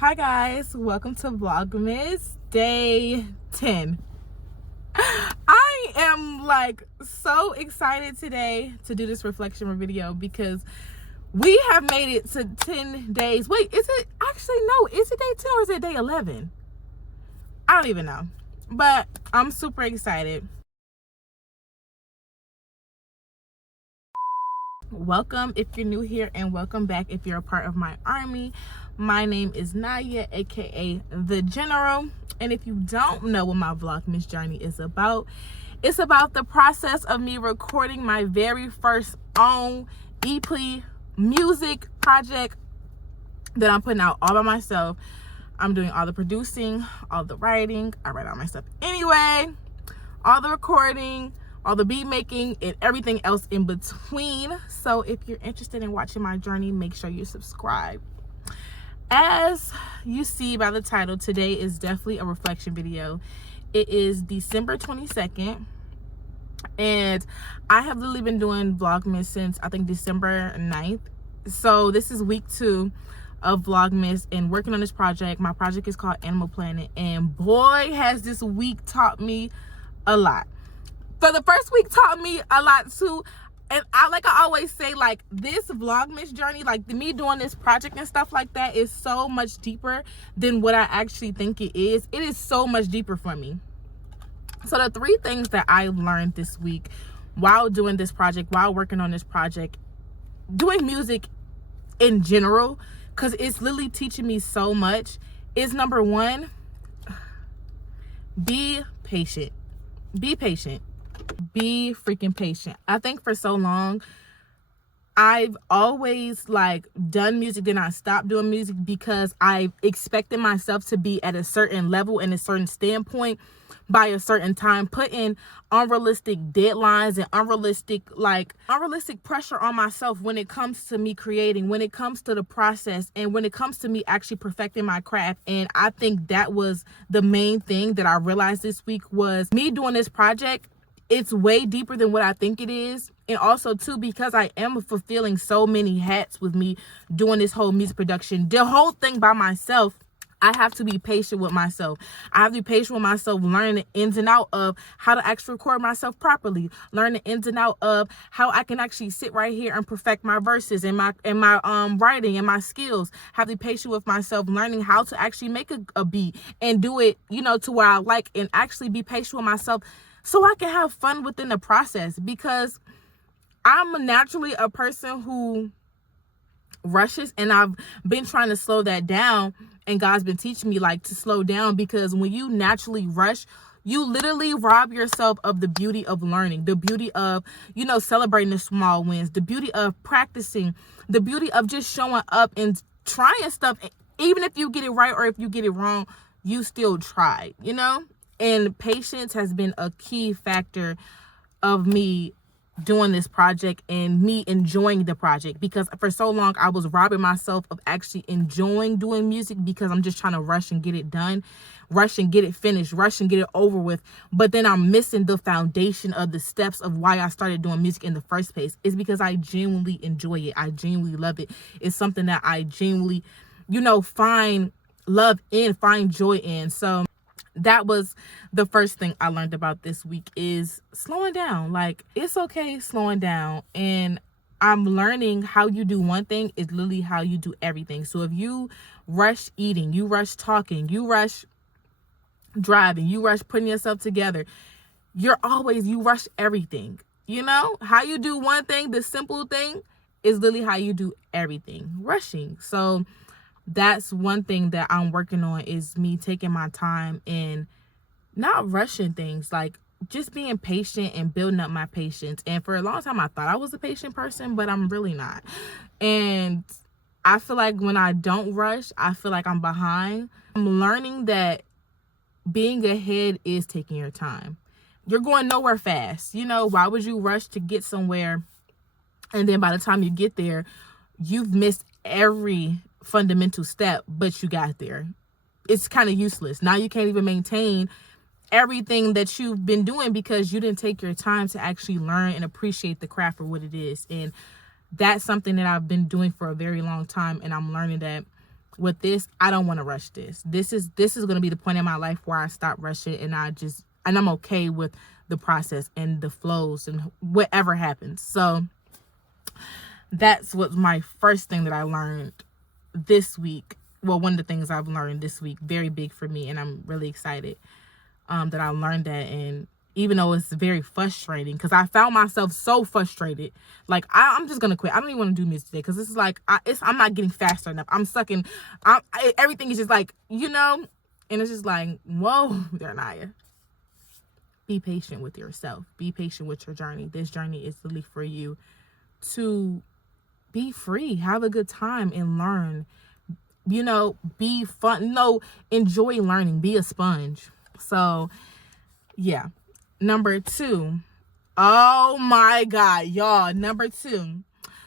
Hi guys, welcome to Vlogmas day 10. I am like so excited today to do this reflection video because we have made it to 10 days. Wait, is it actually, no, is it day 10 or is it day 11? I don't even know, but I'm super excited. Welcome if you're new here, and welcome back if you're a part of my army. My name is Naya, aka the General, and if you don't know what my Vlogmas journey is about, it's about the process of me recording my very first own EP music project that I'm putting out all by myself. I'm doing all the producing, all the writing. I write all my stuff anyway, all the recording, all the beat making, and everything else in between. So if you're interested in watching my journey, make sure you subscribe. As you see by the title, today is definitely a reflection video. It is December 22nd, and I have literally been doing Vlogmas since I think December 9th. So this is week 2 of Vlogmas and working on this project. My project is called Animal Planet, and boy has this week taught me a lot. So the first week taught me a lot too. And I always say, like, this Vlogmas journey, like me doing this project and stuff like that, is so much deeper than what I actually think it is. It is so much deeper for me. So the 3 things that I learned this week while doing this project, while working on this project, doing music in general, because it's literally teaching me so much, is number 1, be patient. Be patient. Be freaking patient. I think for so long I've always done music, then I stopped doing music because I expected myself to be at a certain level and a certain standpoint by a certain time, putting unrealistic deadlines and unrealistic pressure on myself when it comes to me creating, when it comes to the process, and when it comes to me actually perfecting my craft. And I think that was the main thing that I realized this week, was me doing this project. It's way deeper than what I think it is. And also too, because I am fulfilling so many hats with me doing this whole music production, the whole thing by myself, I have to be patient with myself. I have to be patient with myself, learning the ins and out of how to actually record myself properly, learn the ins and out of how I can actually sit right here and perfect my verses and my writing and my skills. Have to be patient with myself, learning how to actually make a beat and do it, to where I like, and actually be patient with myself so I can have fun within the process, because I'm naturally a person who rushes, and I've been trying to slow that down, and God's been teaching me to slow down, because when you naturally rush, you literally rob yourself of the beauty of learning, the beauty of, celebrating the small wins, the beauty of practicing, the beauty of just showing up and trying stuff. Even if you get it right or if you get it wrong, you still tried, And patience has been a key factor of me doing this project and me enjoying the project, because for so long I was robbing myself of actually enjoying doing music, because I'm just trying to rush and get it done, rush and get it finished, rush and get it over with. But then I'm missing the foundation of the steps of why I started doing music in the first place. It's because I genuinely enjoy it. I genuinely love it. It's something that I genuinely, find love in, find joy in. So that was the first thing I learned about this week, is slowing down. It's okay slowing down. And I'm learning how you do one thing is literally how you do everything. So if you rush eating, you rush talking, you rush driving, you rush putting yourself together, you rush everything. How you do one thing, the simple thing, is literally how you do everything, rushing. So that's one thing that I'm working on, is me taking my time and not rushing things, just being patient and building up my patience. And for a long time I thought I was a patient person, but I'm really not. And I feel like when I don't rush, I feel like I'm behind. I'm learning that being ahead is taking your time. You're going nowhere fast. Why would you rush to get somewhere, and then by the time you get there, you've missed every fundamental step, but you got there? It's kind of useless. Now you can't even maintain everything that you've been doing because you didn't take your time to actually learn and appreciate the craft for what it is. And that's something that I've been doing for a very long time, and I'm learning that with this, I don't want to rush this. This is going to be the point in my life where I stop rushing, and I'm okay with the process and the flows and whatever happens. So that's what my first thing that I learned this week. Well, one of the things I've learned this week, very big for me, and I'm really excited that I learned that. And even though it's very frustrating, because I found myself so frustrated, like I'm just gonna quit. I don't even want to do music today, because this is like I'm not getting faster enough. I'm stuck in everything is just like, and it's just like, whoa, Darnaya. Be patient with yourself. Be patient with your journey. This journey is really for you to be free, have a good time, and learn. Be fun. No, enjoy learning. Be a sponge. So, yeah. Number 2. Oh my God, y'all. Number 2.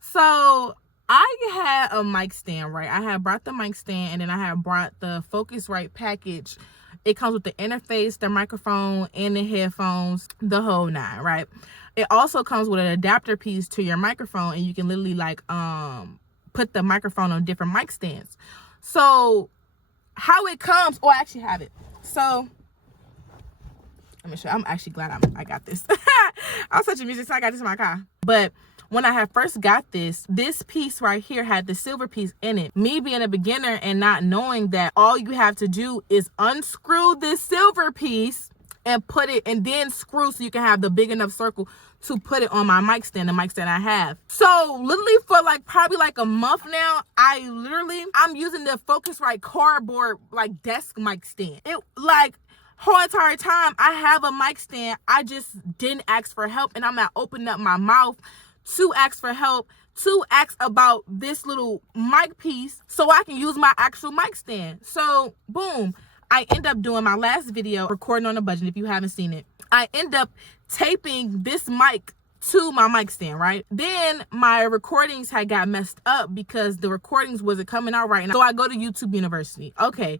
So, I had a mic stand, right? I had brought the mic stand, and then I had brought the Focusrite package. It comes with the interface, the microphone, and the headphones, the whole 9, right? It also comes with an adapter piece to your microphone, and you can literally put the microphone on different mic stands. So how it comes, I actually have it. So let me show you. I'm actually glad I got this. I was such a musician, so I got this in my car. But when I had first got this piece right here had the silver piece in it. Me being a beginner and not knowing that all you have to do is unscrew this silver piece and put it, and then screw so you can have the big enough circle to put it on my mic stand, the mic stand I have. So literally for probably a month now, I'm using the Focusrite cardboard desk mic stand. It whole entire time I have a mic stand, I just didn't ask for help, and I'm not opening up my mouth to ask for help, to ask about this little mic piece so I can use my actual mic stand. So boom, I end up doing my last video, recording on a budget. If you haven't seen it, I end up taping this mic to my mic stand, right? Then my recordings had got messed up because the recordings wasn't coming out right. So I go to YouTube University. Okay,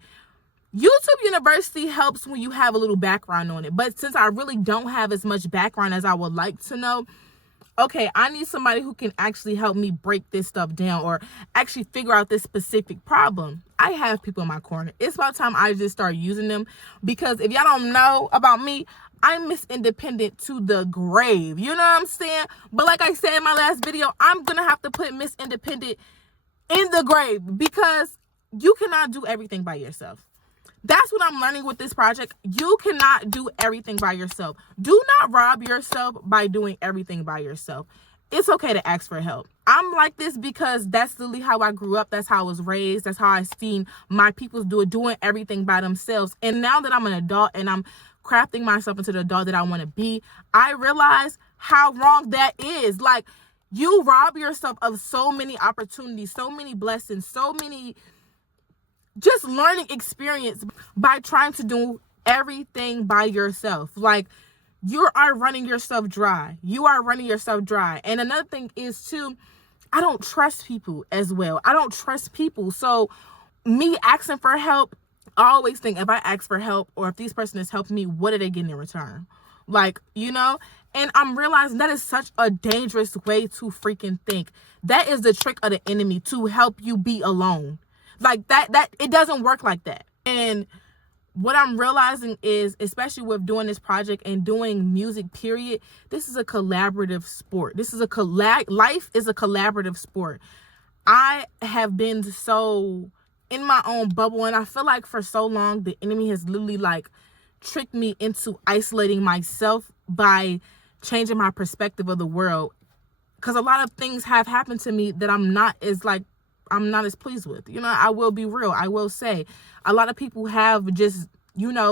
YouTube University helps when you have a little background on it. But since I really don't have as much background as I would like to know, okay, I need somebody who can actually help me break this stuff down or actually figure out this specific problem. I have people in my corner. It's about time I just start using them, because if y'all don't know about me, I'm Miss Independent to the grave. You know what I'm saying? But like I said in my last video, I'm going to have to put Miss Independent in the grave, because you cannot do everything by yourself. That's what I'm learning with this project. You cannot do everything by yourself. Do not rob yourself by doing everything by yourself. It's okay to ask for help. I'm like this because that's literally how I grew up. That's how I was raised. That's how I seen my peoples do it, doing everything by themselves. And now that I'm an adult and I'm crafting myself into the adult that I want to be, I realize how wrong that is. You rob yourself of so many opportunities, so many blessings, so many just learning experience by trying to do everything by yourself. You are running yourself dry. You are running yourself dry. And another thing is too, I don't trust people as well. I don't trust people. So me asking for help, I always think if I ask for help or if this person is helping me, what are they getting in return? And I'm realizing that is such a dangerous way to freaking think. That is the trick of the enemy, to help you be alone. That it doesn't work like that. And what I'm realizing is, especially with doing this project and doing music, period, this is a collaborative sport. Life is a collaborative sport. I have been so in my own bubble, and I feel like for so long, the enemy has literally tricked me into isolating myself by changing my perspective of the world. Because a lot of things have happened to me that I'm not as pleased with. I will be real. I will say a lot of people have just,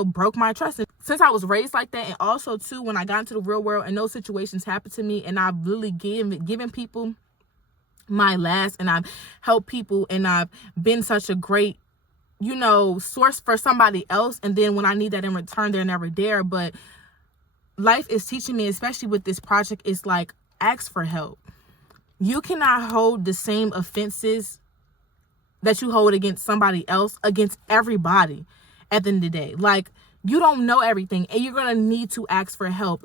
broke my trust. And since I was raised like that, and also too, when I got into the real world and those situations happened to me, and I've really given people my last, and I've helped people, and I've been such a great, source for somebody else. And then when I need that in return, they're never there. But life is teaching me, especially with this project, it's ask for help. You cannot hold the same offenses that you hold against somebody else against everybody at the end of the day. You don't know everything, and you're going to need to ask for help.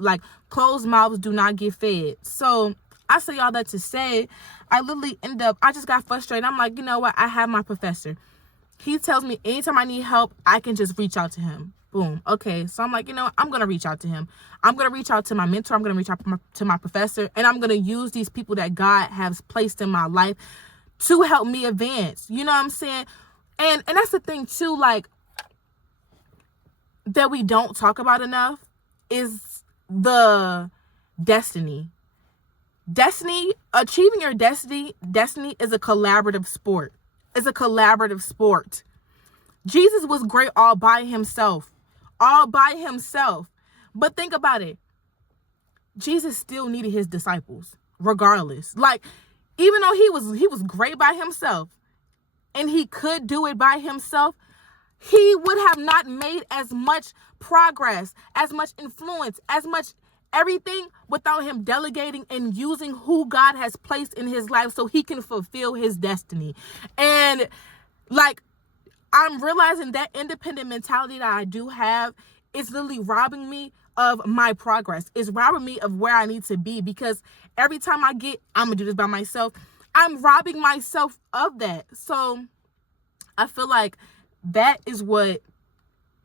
Closed mouths do not get fed. So I say all that to say, I literally I just got frustrated. I'm like, you know what? I have my professor. He tells me anytime I need help, I can just reach out to him. Boom. Okay. So I'm like, I'm going to reach out to him. I'm going to reach out to my mentor. I'm going to reach out to my professor. And I'm going to use these people that God has placed in my life to help me advance. You know what I'm saying? And that's the thing too, like, that we don't talk about enough is the destiny. Achieving your destiny is a collaborative sport. It's a collaborative sport. Jesus was great all by himself. But think about it. Jesus still needed his disciples, regardless. Like, even though he was great by himself and he could do it by himself, he would have not made as much progress, as much influence, as much everything without him delegating and using who God has placed in his life so he can fulfill his destiny. And like, I'm realizing that independent mentality that I do have is literally robbing me of my progress. It's robbing me of where I need to be, because every time I'm gonna do this by myself, I'm robbing myself of that. So I feel like that is what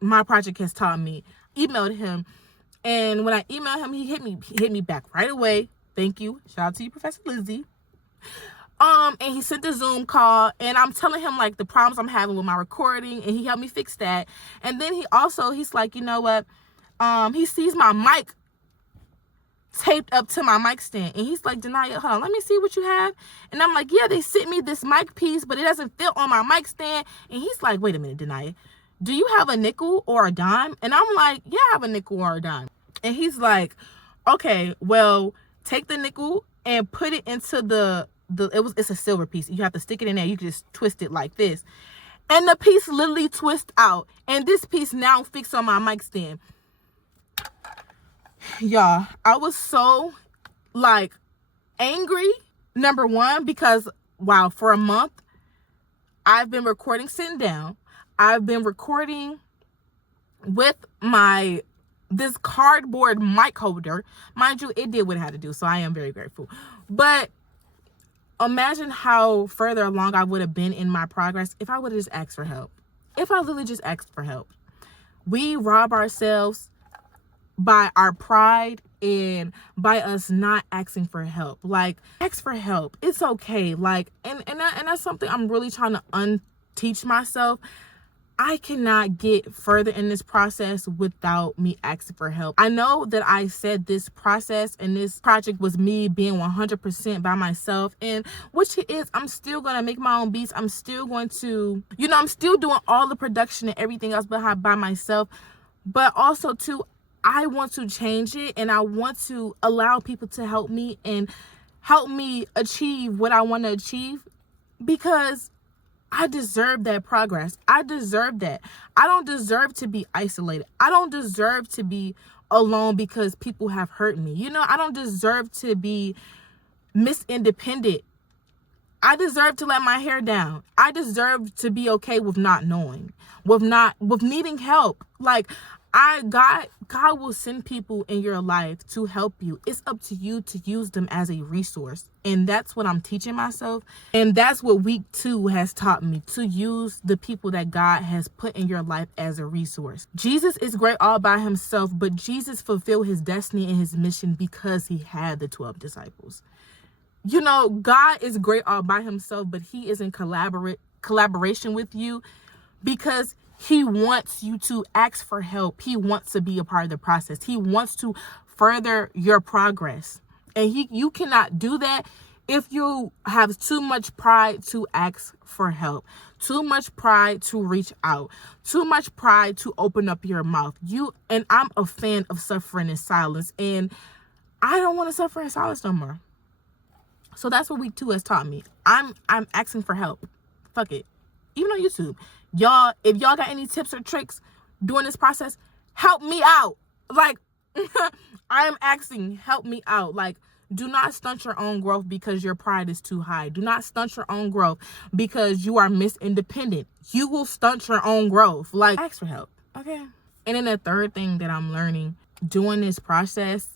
my project has taught me. Emailed him, and when I emailed him, he hit me back right away. Thank you. Shout out to you, Professor Lizzie. And he sent the Zoom call, and I'm telling him like the problems I'm having with my recording, and he helped me fix that. And then he's like, you know what? He sees my mic taped up to my mic stand, and he's like, Denia, hold on, let me see what you have. And I'm like, yeah, they sent me this mic piece, but it doesn't fit on my mic stand. And he's like, wait a minute, Denia, do you have a nickel or a dime? And I'm like, yeah, I have a nickel or a dime. And he's like, okay, well, take the nickel and put it into it's a silver piece. You have to stick it in there. You can just twist it like this. And the piece literally twists out. And this piece now fixed on my mic stand. Y'all, I was so like angry, number one, because wow, for a month, I've been recording sitting down. I've been recording with this cardboard mic holder. Mind you, it did what it had to do, so I am very grateful. But imagine how further along I would have been in my progress if I would have just asked for help. If I literally just asked for help. We rob ourselves by our pride and by us not asking for help. Like, ask for help. It's okay. Like, and that's something I'm really trying to unteach myself. I cannot get further in this process without me asking for help. I know that I said this process and this project was me being 100% by myself, and which it is. I'm still going to make my own beats. I'm still going to, I'm still doing all the production and everything else by myself. But also too, I want to change it, and I want to allow people to help me and help me achieve what I want to achieve, because I deserve that progress. I deserve that. I don't deserve to be isolated. I don't deserve to be alone because people have hurt me. I don't deserve to be Miss Independent. I deserve to let my hair down. I deserve to be okay with not knowing, with needing help. Like, God will send people in your life to help you. It's up to you to use them as a resource. And that's what I'm teaching myself. And that's what week 2 has taught me, to use the people that God has put in your life as a resource. Jesus is great all by himself, but Jesus fulfilled his destiny and his mission because he had the 12 disciples. God is great all by himself, but he is in collaboration with you because he wants you to ask for help. He wants to be a part of the process. He wants to further your progress. And you cannot do that if you have too much pride to ask for help, too much pride to reach out, too much pride to open up your mouth. And I'm a fan of suffering in silence, and I don't want to suffer in silence no more. So that's what week 2 has taught me. I'm asking for help. Fuck it. Even on YouTube. Y'all, if y'all got any tips or tricks during this process, help me out. Like, I am asking, help me out. Like, do not stunt your own growth because your pride is too high. Do not stunt your own growth because you are Miss Independent. You will stunt your own growth. Like, ask for help. Okay. And then the third thing that I'm learning during this process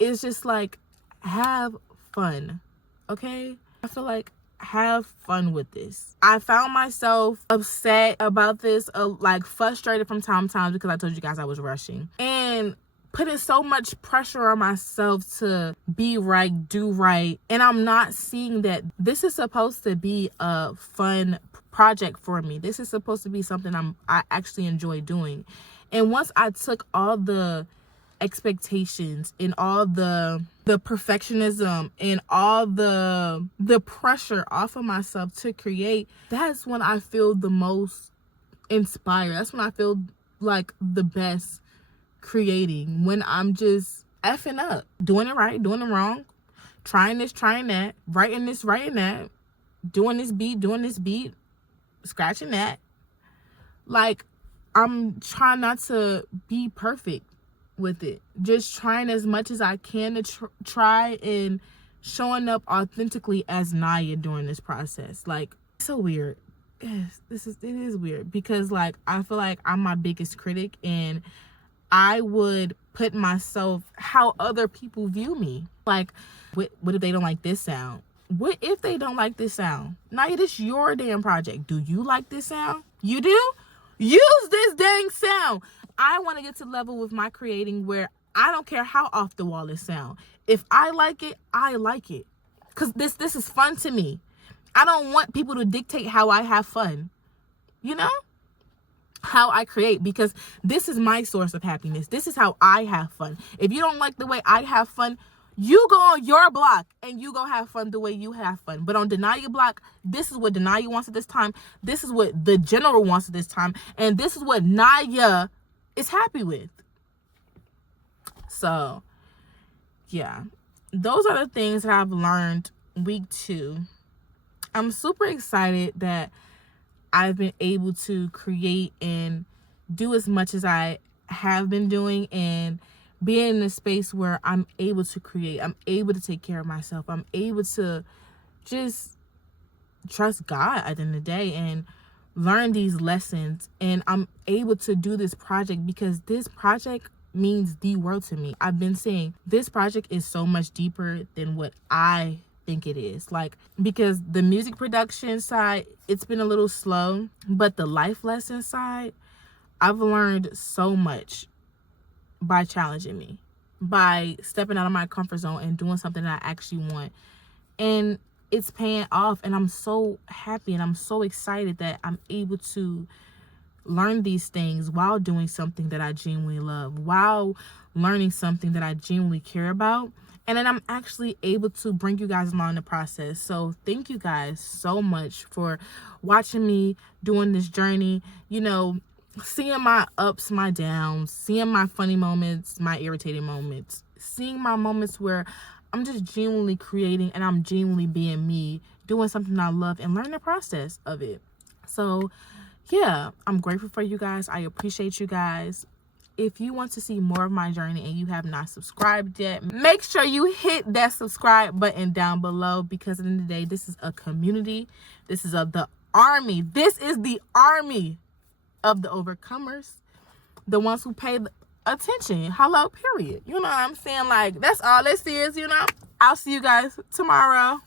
is just like, have fun. Okay? I feel like have fun with this. I found myself upset about this, like frustrated from time to time because I told you guys I was rushing and putting so much pressure on myself to be right, do right. And I'm not seeing that this is supposed to be a fun project for me. This is supposed to be something I actually enjoy doing. And once I took all the expectations and all the perfectionism and all the pressure off of myself to create, that's when I feel the most inspired. That's when I feel like the best creating, when I'm just effing up, doing it right, doing it wrong, trying this, trying that, writing this, writing that, doing this beat, scratching that. Like, I'm trying not to be perfect with it, just trying as much as I can to try and showing up authentically as Naya during this process. Like, it's so weird. It is weird because, like, I feel like I'm my biggest critic, and I would put myself how other people view me. Like, what if they don't like this sound? What if they don't like this sound? Naya, this your damn project. Do you like this sound? You do? Use this dang sound. I want to get to the level with my creating where I don't care how off the wall it sound. If I like it, I like it. Because this is fun to me. I don't want people to dictate how I have fun. You know? How I create, because this is my source of happiness. This is how I have fun. If you don't like the way I have fun, you go on your block and you go have fun the way you have fun. But on Denaya block, this is what Denaya wants at this time. This is what the general wants at this time. And this is what Naya is happy with. So, yeah. Those are the things that I've learned week 2. I'm super excited that I've been able to create and do as much as I have been doing, and being in a space where I'm able to create. I'm able to take care of myself. I'm able to just trust God at the end of the day and learn these lessons. And I'm able to do this project because this project means the world to me. I've been saying this project is so much deeper than what I think it is. Like, because the music production side, it's been a little slow, but the life lesson side, I've learned so much by challenging me, by stepping out of my comfort zone and doing something that I actually want. And it's paying off, and I'm so happy and I'm so excited that I'm able to learn these things while doing something that I genuinely love, while learning something that I genuinely care about. And then I'm actually able to bring you guys along the process. So thank you guys so much for watching me doing this journey. You know, seeing my ups, my downs, seeing my funny moments, my irritating moments, seeing my moments where I'm just genuinely creating and I'm genuinely being me, doing something I love, and learning the process of it. So yeah, I'm grateful for you guys. I appreciate you guys. If you want to see more of my journey and you have not subscribed yet, make sure you hit that subscribe button down below, because at the end of the day, this is a community. This is the army. This is the army of the overcomers, the ones who pay attention. Hello, period. You know what I'm saying? Like, that's all this is, you know? I'll see you guys tomorrow.